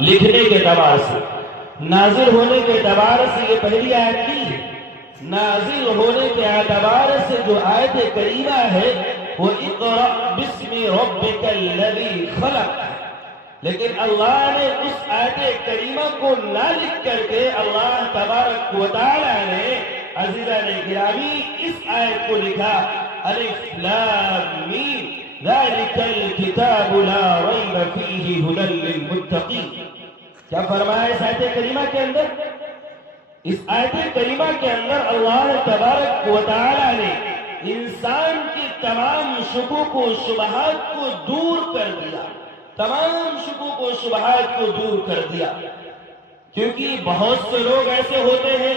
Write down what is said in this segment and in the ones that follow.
لکھنے کے اعتبار سے، نازل ہونے کے اعتبار سے یہ پہلی آیت نہیں ہے۔ نازل ہونے کے اعتبار سے جو آیت کریمہ ہے وہ اقرأ بسم ربک الذی خلق، لیکن اللہ نے اس آیت کریمہ کو نہ لکھ کر کے اللہ تبارک و تعالی نے عزیزان گرامی اس آیت کو لکھا الف لام میم ذالک الکتاب لا ریب فیہ ھدی للمتقین۔ کیا فرمایا اس آیت کریمہ کے اندر؟ اس آیت کریمہ کے اندر اللہ تبارک و تعالی نے انسان کی تمام شکوک و شبہات کو دور کر دیا، تمام شکوک و شبہات کو دور کر دیا، کیونکہ بہت سے لوگ ایسے ہوتے ہیں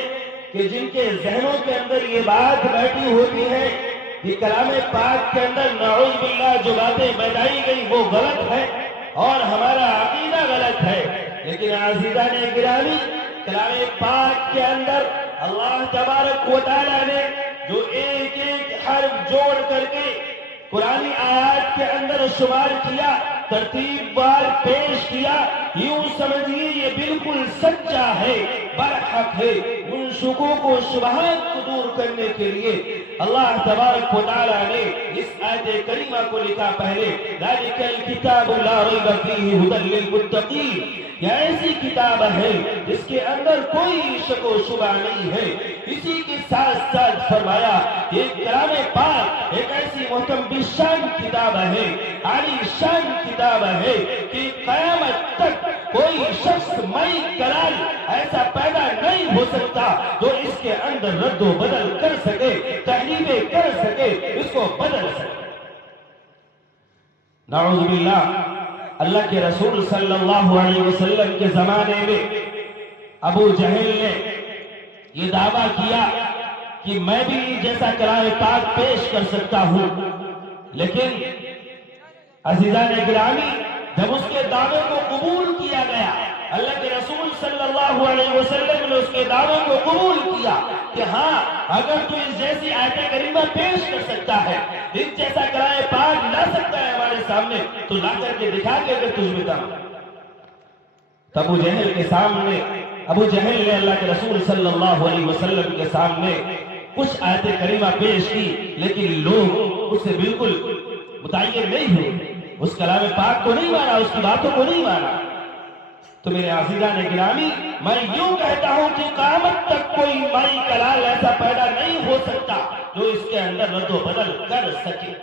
کہ جن کے ذہنوں کے اندر یہ بات بیٹھی ہوتی ہے کہ کلام پاک کے اندر نعوذ باللہ جو باتیں بتائی گئی وہ غلط ہے اور ہمارا عقیدہ غلط ہے۔ لیکن عزیزان گرامی، کلام پاک کے اندر اللہ تبارک و تعالی نے جو ایک ایک حرف جوڑ کر کے قرآنی آیات کے اندر شمار کیا، ترتیب بار پیش کیا، یوں سمجھیے یہ بالکل سچا ہے، برحق ہے۔ ان شکوک و شبہات کو دور کرنے کے لیے اللہ تبارک و تعالی نے اس آیت کریمہ کو لکھا پہلے ذالک الکتاب لا ریب فیہ ھدی للمتقین۔ یہ ایسی کتاب ہے جس کے اندر کوئی شک و شبہ نہیں ہے۔ اسی کے ساتھ ساتھ فرمایا یہ کلام پاک ایک ایسی محترم شان کتاب ہے، عالی شان کتاب ہے کہ قیامت تک کوئی شخص مئی کلال ایسا پیدا نہیں ہو سکتا جو اس کے اندر رد و بدل کر سکے، تحریفیں کر سکے، اس کو بدل سکے۔ نعوذ باللہ، اللہ کے رسول صلی اللہ علیہ وسلم کے زمانے میں ابو جہل نے یہ دعویٰ کیا کہ میں بھی جیسا کلام پاک پیش کر سکتا ہوں، لیکن عزیزان گرامی جب اس کے دعوے کو قبول کیا گیا، اللہ کے رسول صلی اللہ علیہ وسلم نے اس کے دعوے کو قبول کیا کہ ہاں اگر تو اس جیسی آیت کریمہ پیش کر سکتا ہے، اس جیسا کلام پاک لا سکتا ہے ہمارے سامنے، تو لا کر کے دکھا کے اگر تجھ میں دم۔ ابو جہل کے سامنے ابو جہل نے اللہ کے رسول صلی اللہ علیہ وسلم کے سامنے کچھ آیت کریمہ پیش کی، لیکن لوگ اس سے بالکل متعین نہیں ہوئے، اس کلام پاک کو نہیں مانا، اس کی باتوں کو نہیں مانا۔ تو میرے عزیزان گرامی، میں یوں کہتا ہوں کہ قیامت تک کوئی مائی کلال ایسا پیدا نہیں ہو سکتا جو اس کے اندر رد و بدل کر سکے۔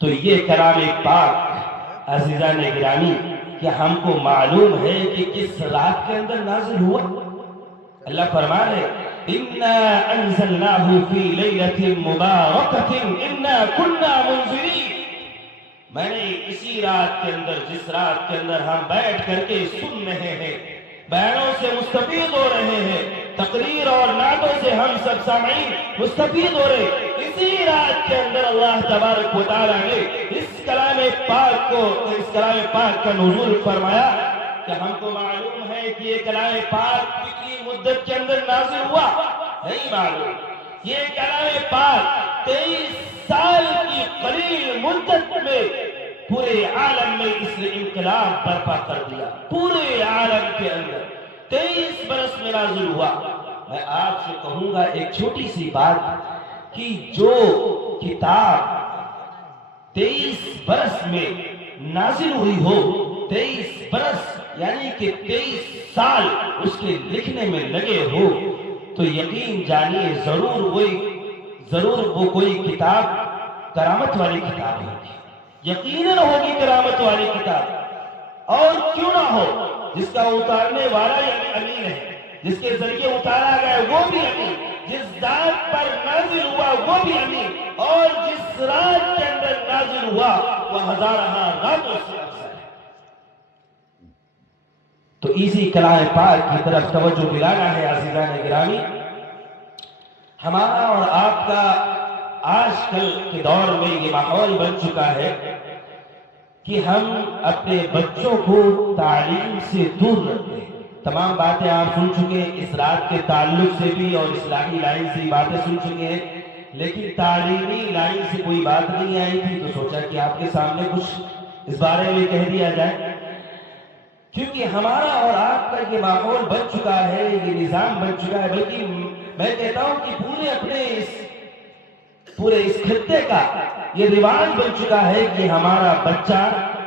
تو یہ کلام پاک عزیزان گرامی کہ ہم کو معلوم ہے کہ کس رات کے اندر نازل ہوا۔ اللہ فرما ہے اِنَّا أَنزَلْنَاهُ فِي لَيْلَةٍ مُبَارَكَةٍ إِنَّا كُنَّا مُنذِرِينَ۔ میں نے اسی رات کے اندر، جس رات کے اندر ہم بیٹھ کر کے سن رہے ہیں، بیانوں سے مستفید ہو رہے ہیں، تقریر اور نعتوں سے ہم سب سامعین مستفید ہو رہے، اسی رات کے اندر اللہ تبارک و تعالی نے اس کلام پاک کو، اس کلام پاک کا نزول فرمایا کہ ہم کو معلوم ہے کہ یہ کلام پاک کتنی مدت کے اندر نازل ہوا، نہیں معلوم۔ یہ کلام پاک 23 سال کی قلیل مدت میں پورے عالم میں اس نے انقلاب برپا کر دیا، پورے عالم کے اندر 23 برس میں نازل ہوا۔ میں آپ سے کہوں گا ایک چھوٹی سی بات کہ جو کتاب 23 برس میں نازل ہوئی ہو، 23 برس یعنی کہ 23 سال اس کے لکھنے میں لگے ہو، تو یقین جانیے ضرور وہ کوئی کتاب کرامت والی کتاب ہوگی، یقیناً ہوگی کرامت والی کتاب۔ اور کیوں نہ ہو، جس کا اتارنے والا یعنی امین ہے، جس کے ذریعے اتارا گیا وہ بھی امین، جس ذات پر نازل ہوا وہ بھی امین، اور جس رات کے اندر نازل ہوا وہ ہزارہ راتوں سے افضل ہے۔ تو اسی کلام پاک کی طرف توجہ دلانا ہے عزیزان گرامی۔ ہمارا اور آپ کا آج کل کے دور میں یہ ماحول بن چکا ہے کہ ہم اپنے بچوں کو تعلیم سے دور رکھتے ہیں۔ تمام باتیں آپ سن چکے ہیں، اس رات کے تعلق سے بھی اور اصلاحی لائن سے باتیں سن چکے ہیں، لیکن تعلیمی لائن سے کوئی بات نہیں آئی تھی، تو سوچا کہ آپ کے سامنے کچھ اس بارے میں کہہ دیا جائے۔ کیونکہ ہمارا اور آپ کا یہ ماحول بن چکا ہے، یہ نظام بن چکا ہے، بلکہ میں کہتا ہوں کہ پورے اس خطے کا یہ رواج بن چکا ہے کہ ہمارا بچہ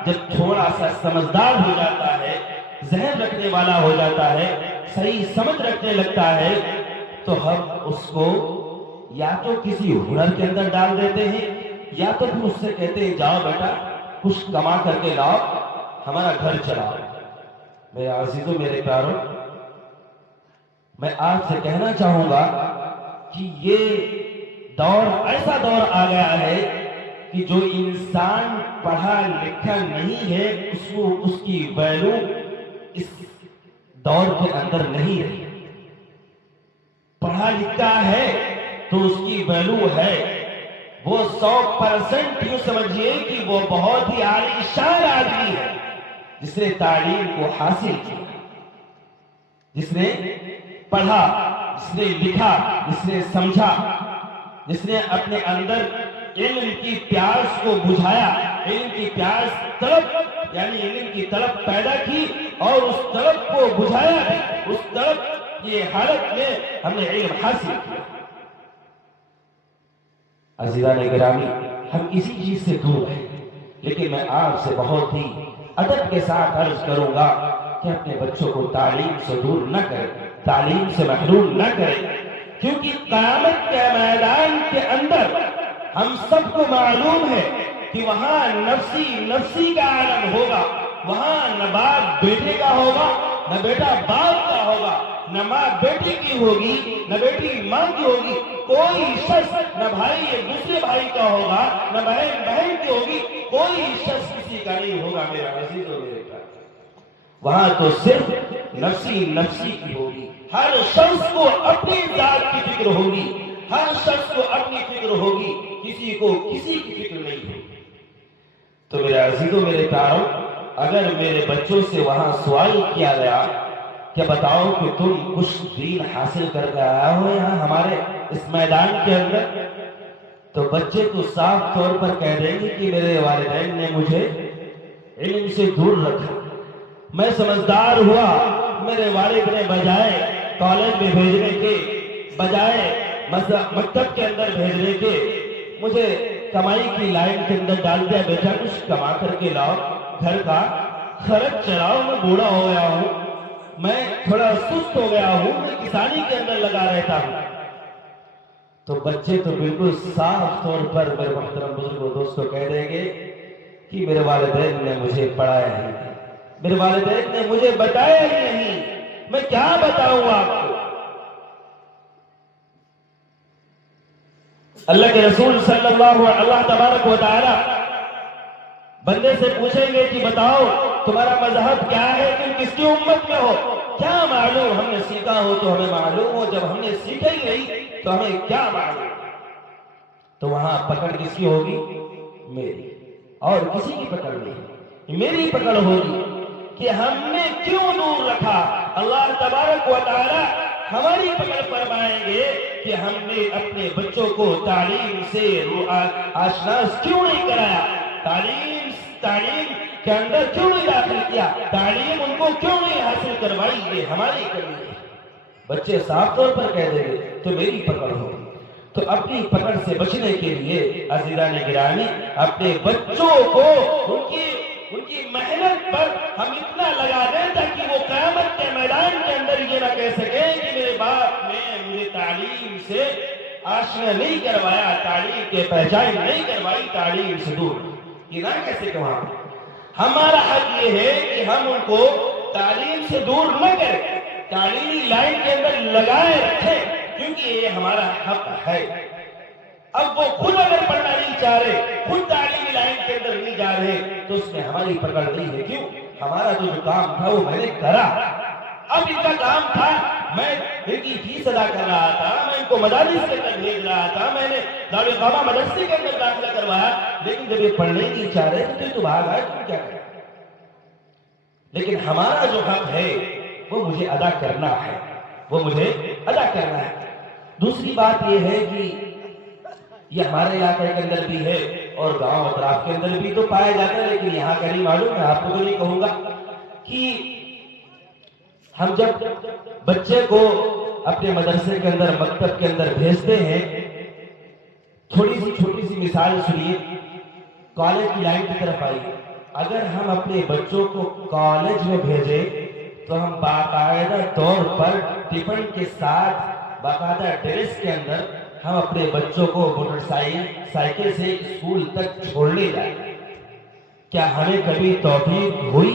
جب تھوڑا سا سمجھدار ہو جاتا ہے، ذہن رکھنے والا ہو جاتا ہے، صحیح سمجھ رکھنے لگتا ہے، تو ہم اس کو یا تو کسی ہنر کے اندر ڈال دیتے ہیں، یا تو پھر اس سے کہتے ہیں جاؤ بیٹا کچھ کما کر کے لاؤ، ہمارا گھر چلاؤ۔ میرے عزیزوں، میرے پیاروں، میں آپ سے کہنا چاہوں گا کہ یہ دور ایسا دور آ گیا ہے کہ جو انسان پڑھا لکھا نہیں ہے اس کی ویلو اس دور کے اندر نہیں رہی۔ پڑھا لکھا ہے تو اس کی ویلو ہے، وہ 100% یوں سمجھیے کہ وہ بہت ہی عالی شان آدمی ہے جس نے تعلیم کو حاصل کیا، جس نے پڑھا، جس نے لکھا، جس نے سمجھا، جس نے اپنے اندر علم کی پیاس کو بجھایا، علم کی پیاس طلب یعنی علم کی طلب پیدا کی اور اس طلب کو بجھایا بھی، اس طلب کی حالت میں ہم نے علم حاصل کیا۔ عزیزان گرامی، ہم اسی چیز سے دور ہیں، لیکن میں آپ سے بہت ہی ادب کے ساتھ عرض کروں گا کہ اپنے بچوں کو تعلیم سے دور نہ کریں، تعلیم سے محروم نہ کریں، کیونکہ قیامت کے میدان کے اندر ہم سب کو معلوم ہے کہ وہاں نفسی کا عالم ہوگا، وہاں نہ باپ بیٹے کا ہوگا، نہ بیٹا باپ کا ہوگا، نہ ماں بیٹی کی ہوگی، نہ بیٹی ماں کی ہوگی، کوئی شخص نہ بھائی ایک دوسرے بھائی کا ہوگا، نہ بہن بہن کی ہوگی، کوئی شخص کسی کا نہیں ہوگا۔ میرا عزیز و میرے پیارے، وہاں تو صرف نفسی کی ہوگی، ہر شخص کو اپنی ذات کی فکر ہوگی، ہر شخص کو اپنی فکر ہوگی، کسی کو کسی کی فکر نہیں ہوگی۔ تو میرے عزیزوں، میرے پیاروں، اگر میرے بچوں سے وہاں سوال کیا گیا کہ بتاؤ کہ تم کچھ دین حاصل کر کے آیا ہو یہاں ہمارے اس میدان کے اندر، تو بچے تو صاف طور پر کہہ دیں گے کہ میرے والدین نے مجھے علم سے دور رکھا، میں سمجھدار ہوا، میرے والد نے بجائے کالج میں بھیجنے کے، بجائے مکتب کے اندر بھیجنے کے، مجھے کمائی کی لائن کے اندر ڈال دیا، بیٹا کچھ کما کر کے لاؤ، گھر کا خرچ چلاؤ، میں بوڑھا ہو گیا ہوں، میں تھوڑا سست ہو گیا ہوں، میں کسانی کے اندر لگا رہتا ہوں۔ تو بچے تو بالکل صاف طور پر میرے محترم بزرگوں دوستوں کہہ دیں گے کہ میرے والدین نے مجھے پڑھایا ہی نہیں، میرے والدین نے مجھے بتایا ہی نہیں، میں کیا بتاؤں آپ کو۔ اللہ کے رسول صلی اللہ تبارک و تعالی بندے سے پوچھیں گے کہ بتاؤ تمہارا مذہب کیا ہے، تم کس کی امت میں ہو، کیا معلوم، ہم نے سیکھا ہو تو ہمیں معلوم ہو، جب ہم نے سیکھا ہی نہیں تو ہمیں کیا معلوم۔ تو وہاں پکڑ کس کی ہوگی؟ میری، اور کسی کی پکڑ نہیں، میری پکڑ ہوگی کہ ہم نے کیوں دور رکھا۔ اللہ تبارک و تعالی ہماری پکڑ فرمائیں گے کہ ہم نے اپنے بچوں کو تعلیم سے آشنا کیوں نہیں کرایا، تعلیم کے اندر کیوں نہیں داخل کیا، تعلیم ان کو کیوں نہیں حاصل کروائی، یہ ہماری کمی ہے۔ بچے صاف طور پر کہہ دیں گے تو میری پکڑ ہوگی۔ تو اپنی پکڑ سے بچنے کے لیے عزیزان گرامی، اپنے بچوں کو ان کی محنت پر ہم اتنا لگا دیں تاکہ وہ قیامت کے میدان کے اندر یہ نہ کہہ سکیں کہ میرے باپ نے مجھے تعلیم سے آشنا نہیں کروایا، تعلیم کے پہچان نہیں کروائی، تعلیم سے دور، یہ نہ کہہ سکیں۔ وہاں ہمارا حق یہ ہے کہ ہم ان کو تعلیم سے دور نہ کریں، تعلیمی لائن کے اندر لگائے رکھیں، کیونکہ یہ ہمارا حق ہے۔ اب وہ خود اگر پڑھنا نہیں چاہ رہے، خود تعلیمی لائن کے اندر نہیں جا رہے، تو اس میں ہماری پکڑ نہیں ہے۔ کیوں؟ ہمارا جو کام تھا وہ میں نے کرا۔ اب ان کا کام تھا، میں ان کی فیس ادا کر رہا تھا، میں ان کو مدارس کے اندر بھیج رہا تھا، میں نے دارالقامہ مدرسے کے اندر داخلہ کروایا، لیکن جب یہ پڑھنے نہیں چاہ رہے تو بھاگ آئے، تم کیا کریں؟ لیکن ہمارا جو حق ہے وہ مجھے ادا کرنا ہے، وہ مجھے ادا کرنا ہے۔ دوسری بات یہ ہے کہ یہ ہمارے علاقے کے اندر بھی ہے اور گاؤں اطراف کے اندر بھی تو پایا جاتا ہے، لیکن یہاں کا نہیں معلوم، میں آپ کو تو نہیں کہوں گا کہ ہم جب بچے کو اپنے مدرسے کے اندر مکتب کے اندر بھیجتے ہیں، تھوڑی سی چھوٹی سی مثال سنیے، کالج کی لائن کی طرف آئیے۔ اگر ہم اپنے بچوں کو کالج میں بھیجیں تو ہم باقاعدہ طور پر ٹفن کے ساتھ باقاعدہ ڈریس کے اندر ہم اپنے بچوں کو موٹر سائیکل سے اسکول تک چھوڑنے جائیں۔ کیا ہمیں کبھی توفیق ہوئی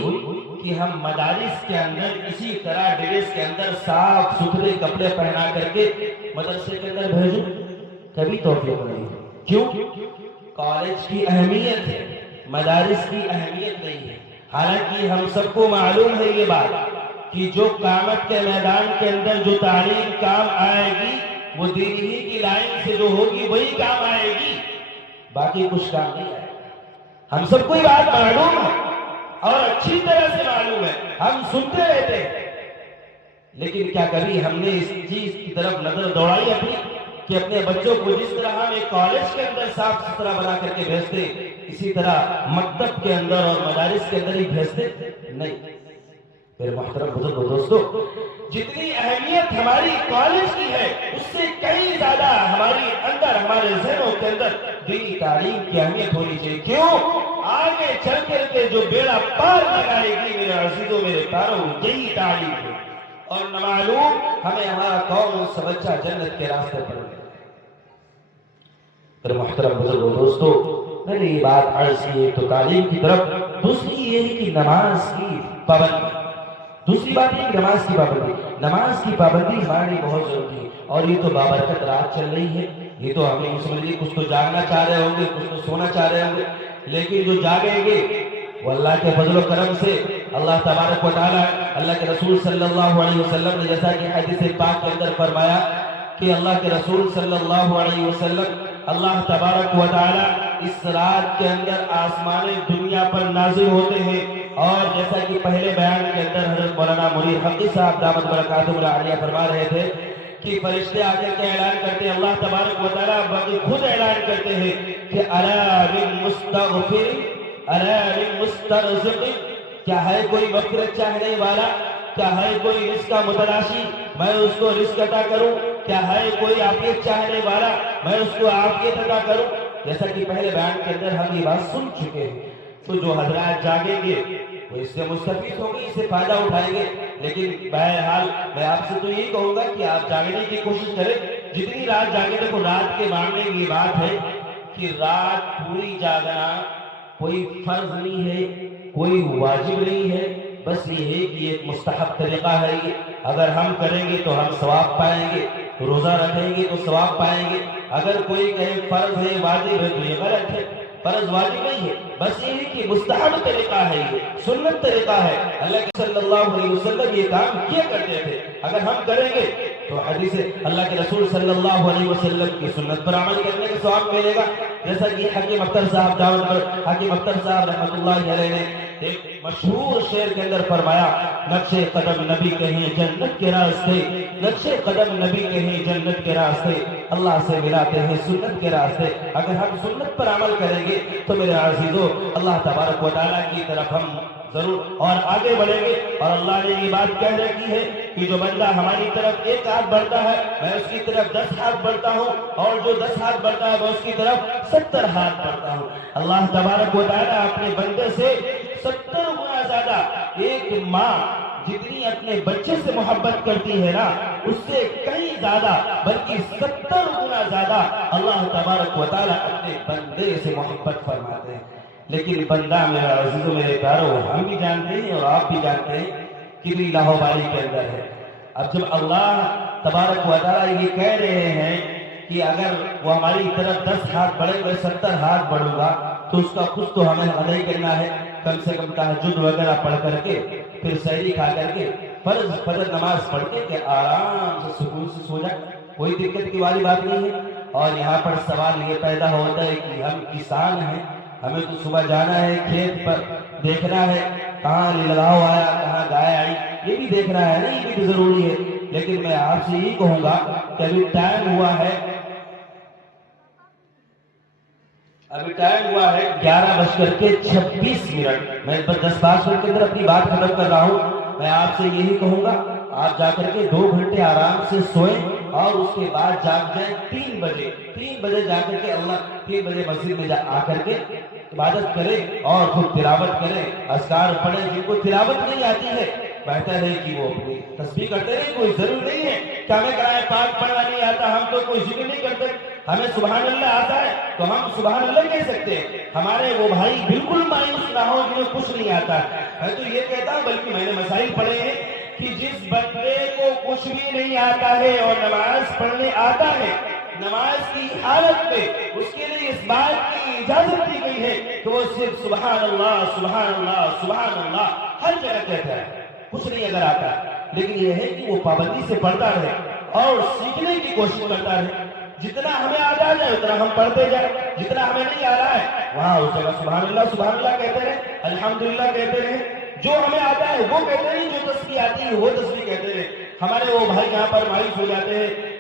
کہ ہم مدارس کے اندر اسی طرح ڈریس کے اندر صاف ستھرے کپڑے پہنا کر کے مدرسے کے اندر بھیجیں؟ کبھی توفیق نہیں ہے۔ کیوں؟ کالج کی اہمیت ہے، مدارس کی اہمیت نہیں ہے۔ حالانکہ ہم سب کو معلوم ہے یہ بات کہ جو قیامت کے میدان کے اندر جو تعلیم کام آئے گی وہ دین ہی کی لائن سے جو ہوگی وہی کام آئے گی، باقی کچھ کام نہیں آئے گا۔ ہم سب کو یہ بات معلوم ہے اور اچھی طرح سے معلوم ہے، ہم سنتے رہتے ہیں، لیکن کیا کبھی ہم نے اس چیز کی طرف نظر دوڑائی اپنی کہ اپنے بچوں کو جس طرح ہم ایک کالج کے اندر صاف ستھرا بنا کر کے بھیجتے اسی طرح مکتب کے اندر اور مدارس کے اندر ہی بھیجتے؟ نہیں۔ میرے محترم بزرگ و دوستو، جتنی اہمیت ہماری کالج کی ہے اس سے کئی زیادہ ہماری اندر، ہمارے ذہنوں کے اندر دینی تعلیم کی اہمیت ہونی چاہیے۔ کیوں؟ آگے چل کر کے جو بیڑا پار لگائے گی میرے عزیزوں، میرے پیاروں، یہی تعلیم ہے، اور نہ معلوم ہمیں ہمارا کون سا بچہ جنت کے راستے پر گیا۔ میرے محترم بزرگ و دوستو، میں نے یہ بات عرض کی تو تعلیم کی طرف، دوسری یہ ہے کہ نماز کی پابندی۔ دوسری بات ہے کہ نماز کی پابندی، نماز کی پابندی ہمارے لیے بہت ضروری ہے۔ اور یہ تو بابرکت رات چل رہی ہے، یہ تو ہمیں یہ سمجھ لیجیے کچھ تو جاگنا چاہ رہے ہوں گے، کچھ تو سونا چاہ رہے ہوں گے، لیکن جو جاگیں گے وہ اللہ کے فضل و کرم سے اللہ تبارک و تعالیٰ، اللہ کے رسول صلی اللہ علیہ وسلم نے جیسا کہ حدیث پاک کے اندر فرمایا کہ اللہ کے رسول صلی اللہ علیہ وسلم، اللہ تبارک و تعالیٰ اس رات کے اندر آسمان دنیا پر نازل ہوتے ہیں، اور جیسا کہ پہلے بیان کے اندر حضرت مولانا منیر حقی صاحب دامت برکاتہ العالیہ فرما رہے تھے کہ فرشتے آ کر کے اعلان کرتے ہیں، اللہ تبارک و تعالیٰ باقی خود اعلان کرتے ہیں کہ الا من مستغفر الا من مسترزق، کیا ہے کوئی مغفرت چاہنے والا، کیا ہے کوئی رزق کا متلاشی، میں اس کو رزق عطا کروں، کیا ہے کوئی عافیت چاہنے والا، میں اس کو عافیت عطا کروں۔ جیسا کہ پہلے بیان کے اندر ہم یہ بات سن چکے ہیں، تو جو حضرات جاگیں گے وہ اس سے مستفید ہوں گے، اس سے فائدہ اٹھائیں گے۔ لیکن بہرحال میں آپ سے تو یہی کہوں گا کہ آپ جاگنے کی کوشش کریں، جتنی رات جاگیں۔ دیکھو رات کے معنی میں یہ بات ہے کہ رات پوری جاگنا کوئی فرض نہیں ہے، کوئی واجب نہیں ہے، بس یہ ہے کہ ایک مستحب طریقہ ہے۔ یہ اگر ہم کریں گے تو ہم ثواب پائیں گے، روزہ رکھیں گے تو ثواب پائیں گے۔ اگر کوئی کہے فرض ہے واجب ہے تو یہ غلط ہے، فرض واجب نہیں ہے، بس یہ ہے کہ مستحب طریقہ ہے، یہ سنت طریقہ ہے۔ اللہ کے صلی اللہ علیہ وسلم یہ کام کیا کرتے تھے، اگر ہم کریں گے تو حدیث اللہ کے رسول صلی اللہ علیہ وسلم کی سنت پر عمل کرنے کا ثواب ملے گا۔ جیسا کہ حکیم اختر صاحب حکیم اختر صاحب رحمۃ اللہ علیہ نے ایک مشہور شعر کے اندر فرمایا، نقش قدم نبی کہیں جنت کے راستے، نقش قدم نبی کہیں جنت کے راستے، اللہ سے ملاتے ہیں سنت کے راستے۔ اگر ہم سنت پر عمل کریں گے تو میرے عزیزو اللہ تبارک و تعالیٰ کی طرف ہم ضرور اور آگے بڑھیں گے۔ اور اللہ نے یہ بات کہہ رکھی ہے کہ جو بندہ ہماری طرف ایک ہاتھ بڑھتا ہے میں اس کی طرف 10 ہاتھ بڑھتا ہوں، اور جو 10 ہاتھ بڑھتا ہے میں اس کی طرف 70 ہاتھ بڑھتا ہوں۔ اللہ تبارک و تعالیٰ اپنے بندے سے 70 گنا زیادہ، ایک ماں جتنی اپنے بچے سے محبت کرتی ہے نا اس سے کئی زیادہ بلکہ 70 گنا زیادہ اللہ تبارک و تعالیٰ اپنے بندے سے محبت فرماتے ہیں۔ لیکن بندہ میرا عزیزو میرے پیارو، ہم بھی جانتے ہیں اور آپ بھی جانتے ہیں کتنی لاہوبالی کے اندر ہے۔ اب جب اللہ تبارک و تعالیٰ یہ کہہ رہے ہیں کہ اگر وہ ہماری طرف 10 ہاتھ بڑھے میں 70 ہاتھ بڑھوں گا تو اس کا کچھ تو ہمیں ادا ہی کرنا ہے، کم سے کم تہجد وغیرہ پڑھ کر کے پھر سحری کھا کر کے فجر نماز پڑھ کے کہ آرام سے سکون سے سو جائے، کوئی دقت کی والی بات نہیں ہے۔ اور یہاں پر سوال یہ پیدا ہوتا ہے کہ ہم کسان ہیں، ہمیں تو صبح جانا ہے کھیت پر، دیکھنا ہے کہاں لگاؤ آیا کہاں گائے آئی، یہ بھی دیکھنا ہے نا، یہ بھی ضروری ہے۔ لیکن میں آپ سے یہی کہوں گا کہ ابھی ٹائم ہوا ہے 11:26۔ میں 10-5 منٹ کے اندر اپنی بات ختم کر رہا ہوں۔ میں آپ سے یہی کہوں گا آپ جا کر کے 2 گھنٹے آرام سے سوئیں اور اس کے بعد جاگ جائیں 3 بجے جا کر کے اللہ 3 بجے مسجد میں آ کر کے عبادت کرے اور خود تلاوت کرے، اذکار پڑھے۔ جن کو تلاوت نہیں آتی ہے بہتر ہے کہ وہ اپنی تسبیح کرتے رہے، کوئی ضرور نہیں ہے کہ ہمیں کلام پاک پڑھنا نہیں آتا، ہم تو کوئی ذکر نہیں کرتے، ہمیں سبحان اللہ آتا ہے تو ہم سبحان اللہ کہہ سکتے ہیں۔ ہمارے وہ بھائی بالکل مایوس نہ ہو جنہیں کچھ نہیں آتا ہے، میں تو یہ کہتا ہوں، بلکہ میں نے مسائل پڑھے ہیں کہ جس بندے کو کچھ بھی نہیں آتا ہے اور نماز پڑھنے آتا ہے، نماز کی حالت میں اس کے لیے اس بات کی اجازت دی گئی ہے کہ وہ صرف سبحان اللہ سبحان اللہ سبحان اللہ ہر جگہ کہتا ہے، کچھ نہیں اگر آتا، لیکن یہ ہے کہ وہ پابندی سے پڑھتا رہے اور سیکھنے کی کوشش کرتا رہے۔ جتنا ہمیں آ جائے اتنا ہم پڑھتے جائیں، جتنا ہمیں نہیں آ رہا ہے وہاں اس جگہ سبحان اللہ کہتے رہے، الحمدللہ کہتے رہے، جو ہمیں آتا ہے وہ کہتے رہے، جو تسبیح آتی ہے وہ تسبیح کہتے رہے۔ ہمارے وہ بھائی یہاں پر مایوس ہو جاتے ہیں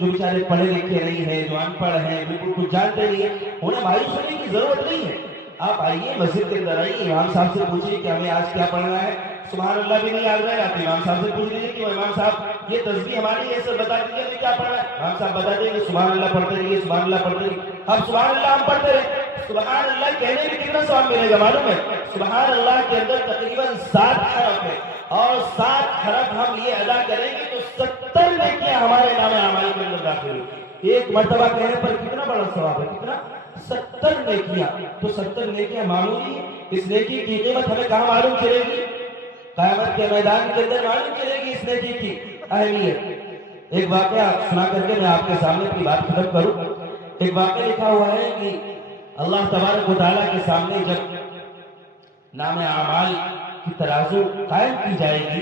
جو بیچارے پڑھے لکھے نہیں ہیں، جو ان پڑھ ہیں، بالکل کچھ جانتے نہیں ہیں، انہیں مایوس ہونے کی ضرورت نہیں ہے۔ آپ آئیے مسجد کے اندر آئیے، امام صاحب سے پوچھیے کہ ہمیں آج کیا پڑھنا ہے، سبحان اللہ بھی نہیں یاد رہے، آپ امام صاحب سے پوچھ لیجیے کہ امام صاحب یہ تسبیح ہماری ہے، سب بتا دیجیے ہمیں کیا پڑھنا ہے۔ امام صاحب بتا دیں گے سبحان اللہ پڑھتے رہیے، سبحان اللہ پڑھتے رہیے۔ اب سبحان اللہ ہم پڑھتے رہے، سبحان اللہ کہنے میں کتنا ثواب ملے گا معلوم ہے؟ سبحان اللہ کے اندر تقریباً 7 حرف ہے، اور 7 حرف ہم یہ ادا کریں گے تو 70 نیکیاں ہمارے نام اعمال کے اندر داخل ہوئی۔ ایک مرتبہ کہنے پر کتنا بڑا ثواب ہے، کتنا؟ 70 نیکیاں۔ تو 70 نیکیاں معمولی ہیں، اس نیکی کی قیمت ہمیں کہاں معلوم چلے گی؟ قیامت کے میدان کے اندر معلوم چلے گی اس نیکی کی اہمیت۔ ایک واقعہ سنا کر کے میں آپ کے سامنے اپنی بات ختم کروں۔ ایک واقعہ لکھا ہوا ہے کہ اللہ تبارک و تعالیٰ کے سامنے جب نام اعمال کی ترازو قائم کی جائے گی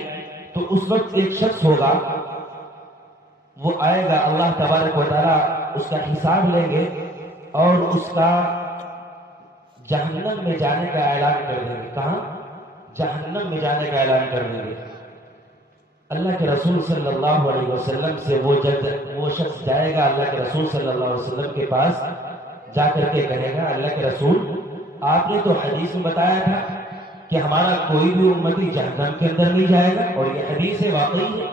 تو اس وقت ایک شخص ہوگا، وہ آئے گا، اللہ تبارک و تعالیٰ اس کا حساب لیں گے اور اس کا جہنم میں جانے کا اعلان کر دیں گے۔ کہاں؟ جہنم میں جانے کا اعلان کر دیں گے۔ اللہ کے رسول صلی اللہ علیہ وسلم سے وہ شخص جائے گا اللہ کے رسول صلی اللہ علیہ وسلم کے پاس، جا کر کے کہے گا اللہ کے رسول آپ نے تو حدیث میں بتایا تھا کہ ہمارا کوئی بھی امتی جہنم کے اندر نہیں جائے گا، اور یہ حدیث ہے، واقعی ہے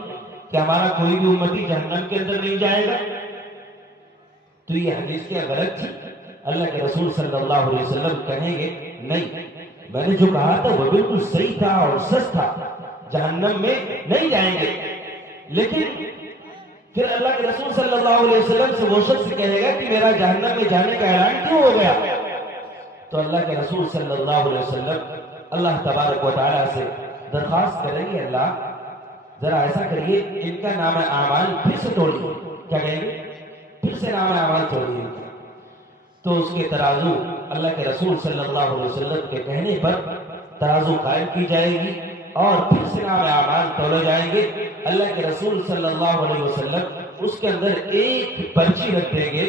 کہ ہمارا کوئی بھی امتی جہنم کے اندر نہیں جائے گا، تو یہ حدیث کیا غلط تھی؟ اللہ کے رسول صلی اللہ علیہ وسلم کہیں گے نہیں، میں نے جو کہا تھا وہ بالکل صحیح تھا اور سچ تھا، جہنم میں نہیں جائیں گے۔ لیکن پھر اللہ کے رسول صلی اللہ علیہ وسلم سے وہ شخص کہے گا کہ میرا جہنم میں جانے کا اعلان کیوں ہو گیا؟ تو اللہ کے رسول صلی اللہ علیہ وسلم اللہ تبارک و تعالیٰ سے درخواست کریں گے، اللہ ذرا ایسا کریے ان کا نام اعمال پھر سے توڑیے۔ کیا کہیں گے؟ پھر سے نام اعمال توڑیے۔ تو اس کے ترازو اللہ کے رسول صلی اللہ علیہ وسلم کے کہنے پر ترازو قائم کی جائے گی اور پھر سے نام اعمال تولے جائیں گے۔ اللہ کے رسول صلی اللہ علیہ وسلم اس کے اندر ایک پرچی رکھ دیں گے،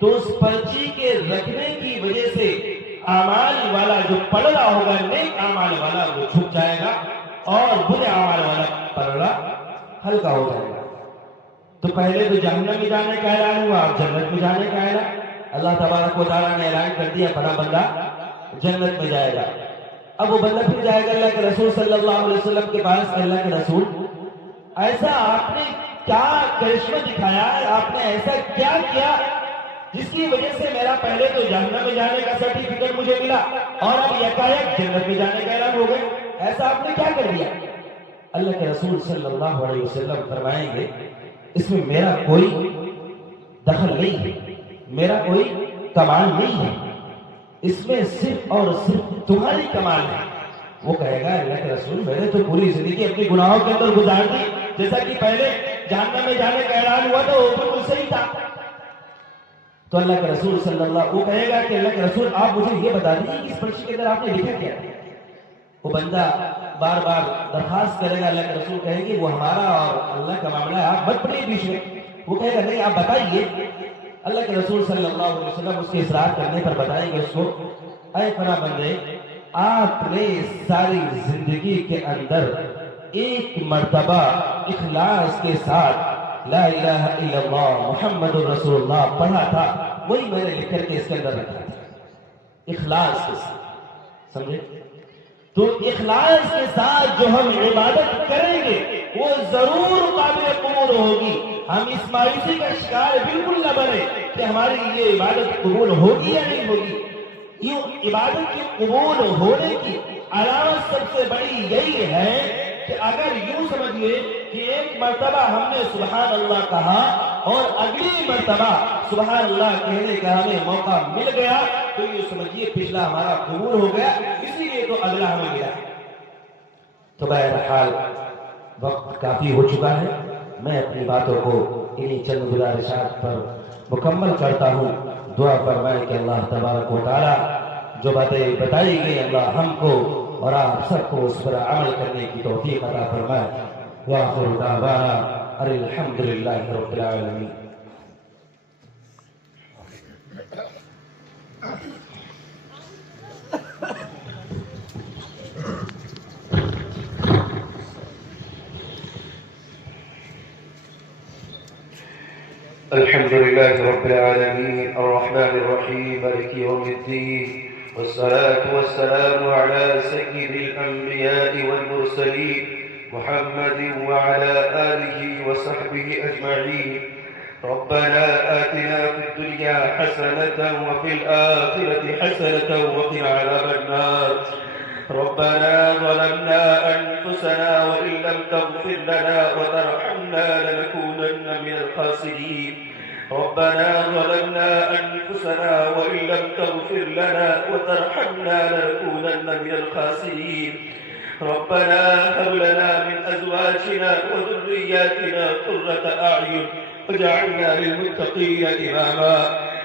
تو اس پرچی کے رکھنے کی وجہ سے اعمال والا جو پلڑا ہوگا، نیک اعمال والا وہ جھک جائے گا اور برے اعمال والا پلڑا ہلکا ہو جائے گا۔ تو پہلے تو جہنم میں جانے کا اعلان ہوا، اب جنت میں جانے کا اعلان۔ اللہ تبارک و تعالیٰ نے اعلان کر دیا بڑا بندہ جنت میں جائے گا۔ اب وہ بندہ پھر جائے گا اللہ کے رسول صلی اللہ علیہ وسلم کے پاس، اللہ کے رسول ایسا آپ نے کیا کرشمہ دکھایا ہے، آپ نے ایسا کیا کیا جس کی وجہ سے میرا پہلے تو جہنم میں جانے کا سرٹیفکیٹ مجھے ملا اور اب یکایک جنت میں جانے کا اعلان ہو گئے، ایسا آپ نے کیا کر دیا؟ اللہ کے رسول صلی اللہ علیہ وسلم فرمائیں گے اس میں میرا کوئی دخل نہیں ہے، میرا کوئی کمال نہیں ہے، اس میں صرف اور صرف تمہاری کمال ہے۔ وہ کہے گا اللہ کے رسول میں نے تو پوری زندگی اپنی گناہوں کے اندر گزار دی، جیسا کہ پہلے جہنم میں جانے کا اعلان ہوا تھا وہ بالکل صحیح تھا۔ تو اللہ کے رسول صلی اللہ وہ کہے گا کہ اللہ کے رسول آپ مجھے یہ بتا دیجیے کہ اس پرچی کے اندر آپ نے لکھا کیا؟ وہ بندہ بار بار درخواست کرے گا، اللہ کے رسول کہیں گے وہ ہمارا اور اللہ کا معاملہ ہے، آپ مت پڑھیے بیچ میں۔ وہ کہے گا نہیں آپ بتائیے۔ اللہ کے رسول صلی اللہ علیہ وسلم اس کے اصرار کرنے پر بتائیں گے اس کو، اے فلاں بندے آپ نے ساری زندگی کے اندر ایک مرتبہ اخلاص کے ساتھ لا الہ الا اللہ محمد رسول اللہ پڑھا تھا، وہی میں نے لکھ کر کے اس کے اندر رکھا تھا، اخلاص کے ساتھ، سمجھے؟ تو اخلاص کے ساتھ جو ہم عبادت کریں گے وہ ضرور قابل قبول ہوگی۔ ہم اس مایوسی کا شکار بالکل نہ بنے کہ ہماری یہ عبادت قبول ہوگی یا نہیں ہوگی۔ یوں عبادت کی قبول ہونے کی علامت سب سے بڑی یہی ہے کہ اگر یوں سمجھیے کہ ایک مرتبہ ہم نے سبحان اللہ کہا اور اگلی مرتبہ سبحان اللہ کہنے کا ہمیں موقع مل گیا تو یوں سمجھیے پچھلا ہمارا قبول ہو گیا، اسی لیے تو اگلا ہمیں ملا۔ تو بہرحال وقت کافی ہو چکا ہے، میں اپنی باتوں کو انہی چند گزارشات پر مکمل کرتا ہوں۔ دعا فرمائے کہ اللہ تبارک و تعالی جو باتیں بتائی گئی اللہ ہم کو اور آپ سب کو اس پر عمل کرنے کی توفیق عطا فرمائے۔ وآخر دعوانا ان الحمد للہ رب العالمین۔ الحمد لله رب العالمين الرحمن الرحيم مالك يوم الدين والصلاة والسلام على سيد الأنبياء والمرسلين محمد وعلى آله وصحبه أجمعين. ربنا آتنا في الدنيا حسنة وفي الآخرة حسنة وقنا عذاب النار. ربنا ظلمنا أنفسنا وإن لم تغفر لنا وترحمنا لنكونن من الخاسرين. ربنا ظلمنا أنفسنا وإن لم تغفر لنا وترحمنا لنكونن من الخاسرين. ربنا هب لنا من أزواجنا وذرياتنا قرة أعين واجعلنا للمتقين إماما.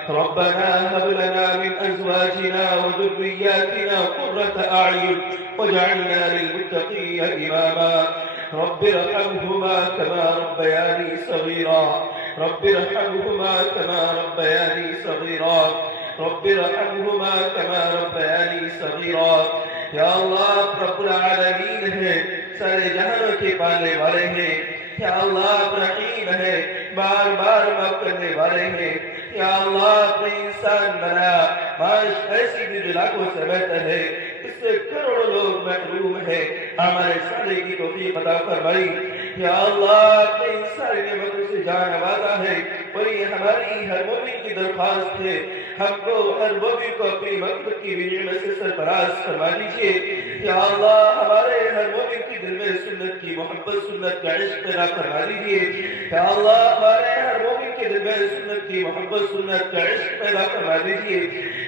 ربنا هب لنا من أزواجنا وذرياتنا قرة أعين واجعلنا للمتقين إماما. رب ارحمهما كما ربياني صغيرا. رب ارحمهما كما ربياني صغيرا. رب ارحمهما كما ربياني صغيرا. یا اللہ رب العالمین ہے، سارے جہانوں کے پالنے والے ہیں. یا اللہ رحیم ہے، بار بار معاف کرنے والے ہیں. یا اللہ اپنے انسان بنا، معاش ایسی بھی جو لاکھوں سے بہتر ہے، اس سے کروڑوں لوگ محروم ہیں. ہمارے سارے کی توفیق عطا فرمائی. یا اللہ اپنے انسان نعمتوں سے جان نوازا ہے، وہی ہماری ہر مومن کی درخواست ہے. ہم کو ہر مومن کو اپنی مغفرت کی نعمت سے سرفراز فرما دیجیے. یا اللہ ہمارے ہر مومن کی دل میں سنت کی محبت، سنت کا عشق پیدا فرما دیجیے. یا اللہ ہمارے ہر مومن کے دل میں سنت کی محبت، سنت کا عشق پیدا فرما دیجیے.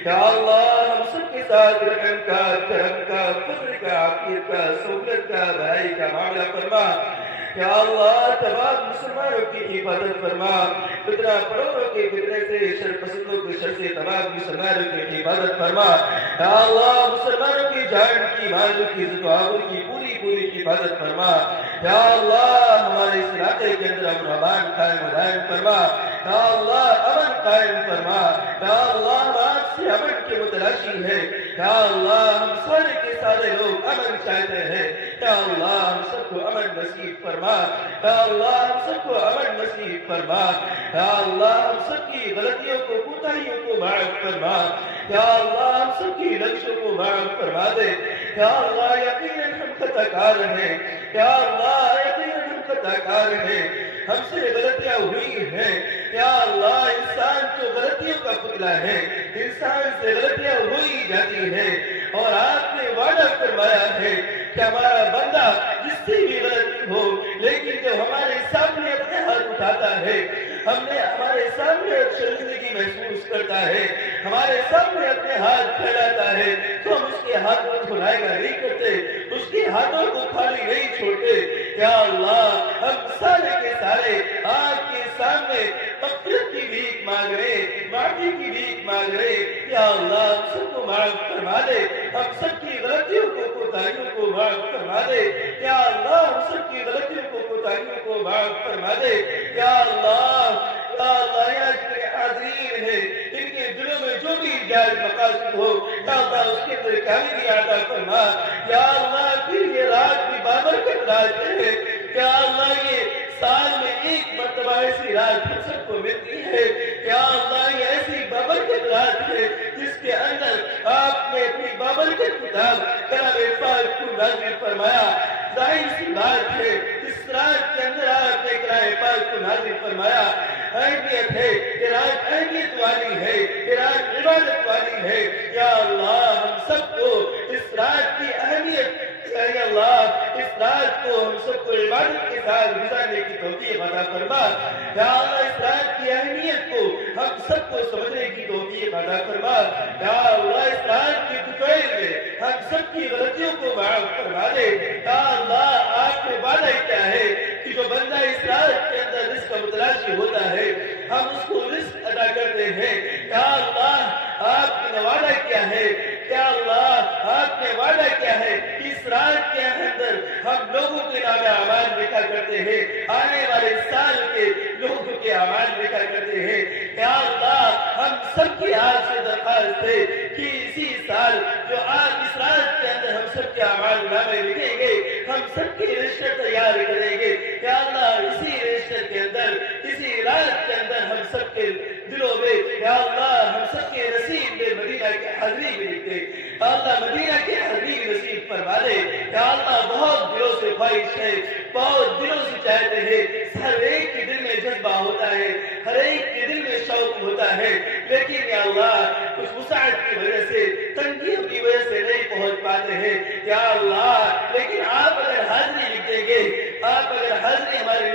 یا اللہ ہم سب کے ساتھ رحم کا، کرم کا، فضل کا، عافیت کا، سہولت کا، بھلائی کا معاملہ فرما. یا اللہ تمام مسلمانوں کی حفاظت فرما. فتنہ پروروں کے فتنے سے، شر پسندوں کے شر سے تمام مسلمانوں کی حفاظت فرما. یا اللہ مسلمانوں کی جان کی، مال کی، عزت و آبرو کی پوری حفاظت فرما. یا اللہ ہمارے اس علاقے کے اندر امن و امان قائم و دائم فرما. یا اللہ امن قائم فرما. یا اللہ ہم آپ سے امن کے متلاشی ہے. یا اللہ ہم سارے کے سارے لوگ امن چاہتے ہیں. یا اللہ ہم سب کو امن نصیب فرما. یا اللہ ہم سب کو امن نصیب فرما. یا اللہ ہم سب کی غلطیوں کو، کوتاہیوں کو معاف فرما. یا اللہ ہم سب کی لغزشوں کو معاف فرما دے. یا اللہ یقیناً ہم خطا کار ہیں. یا اللہ یقیناً ہم خطا کار ہیں، ہم سے غلطیاں ہوئی ہیں. یا اللہ انسان تو غلطیوں کا پتلا ہے، انسان سے غلطیاں ہوئی جاتی ہیں، اور آپ نے وعدہ فرمایا ہے کہ ہمارا بندہ جس سے بھی غلطی ہو، لیکن جو ہمارے سامنے اپنے ہاتھ اٹھاتا ہے، ہمارے سامنے شرمندگی محسوس کرتا ہے، ہمارے سامنے اپنے ہاتھ پھیلاتا ہے، تو ہم اس کے ہاتھ کو کھلائے گا نہیں کرتے، اس کے ہاتھوں کو خالی نہیں چھوڑتے. یا اللہ ہم سارے کے سارے آپ کے سامنے مغفرت کی بھیک مانگ رہے، معافی کی بھیک مانگ رہے. یا اللہ ہم سب کو معاف فرما دے، ہم سب کی غلطیوں کو، کوتاہیوں کو معاف فرما دے. یا اللہ ہم سب کی غلطیوں کو، کوتاہیوں کو معاف فرما دے. یا اللہ آج کے حاضرین ہیں، ان کے دلوں میں جو بھی جائز مقاصد ہو، یا اللہ اس کے اندر کامیابی عطا فرما. یا اللہ پھر یہ رات بھی بابرکت رات ہے. یا اللہ یہ سال میں ایک مرتبہ ایسی رات ہم سب کو ملتی ہے. یا اللہ یہ ایسی بابرکت رات ہے جس کے اندر آپ نے اپنی بابرکت کتاب کلام پاک کو نازل فرمایا. ظاہر سی بات ہے اس رات کے اندر آپ نے کلام پاک کو نازل فرمایا، اہمیت ہے کہ رات اہمیت والی ہے، کہ رات عبادت والی ہے۔ یا اللہ ہم سب کو اس رات کی اہمیت، یا اللہ اس رات کو ہم سب کو عبادت کے ساتھ گزارنے کی توفیق عطا فرما۔ یا اللہ اس رات کی اہمیت کو ہم سب کو سمجھنے کی توفیق عطا فرما۔ یا اللہ اس رات کی دوپہر میں ہم سب کی غلطیوں کو معاف فرما دے۔ یا اللہ آپ نے وعدہ کیا ہے کہ جو بندہ اس رات کے اندر رزق کا متلاشی ہوتا ہے ہم اس کو رزق عطا کرتے ہیں۔ یا اللہ آپ نے وعدہ کیا ہے، یا اللہ آپ نے وعدہ کیا ہے کہ اس رات کے اندر ہم لوگوں کے نام اعمال لکھا کرتے ہیں، آنے والے سال کے لوگوں کے اعمال لکھا کرتے ہیں۔ یا اللہ ہم سب کی آج سے درخواست ہے کہ اسی سال جو آج اس رات کے اندر ہم سب کے اعمال نامے لکھیں گے، ہم سب کی رجسٹر تیار کریں گے۔ یا اللہ اسی رجسٹر کے اندر، اسی رات کے اندر ہم سب کے دلوں میں، یا اللہ ہم سب کے نصیب میں مدینہ کی حاضری بھی لکھ دے۔ یا اللہ مدینہ کی حاضری نصیب فرما دے۔ یا اللہ بہت دلوں سے خواہش ہے، بہت دلوں سے چاہتے ہیں، ہر ایک کے دل میں جذبہ ہوتا ہے، ہر ایک کے دل میں شوق ہوتا ہے، لیکن یا اللہ کچھ وسعت کی وجہ سے، تنگیوں کی وجہ سے نہیں پہنچ پاتے ہیں۔ یا اللہ لیکن آپ اگر حاضری لکھ دیں گے، آپ اگر حاضری ہماری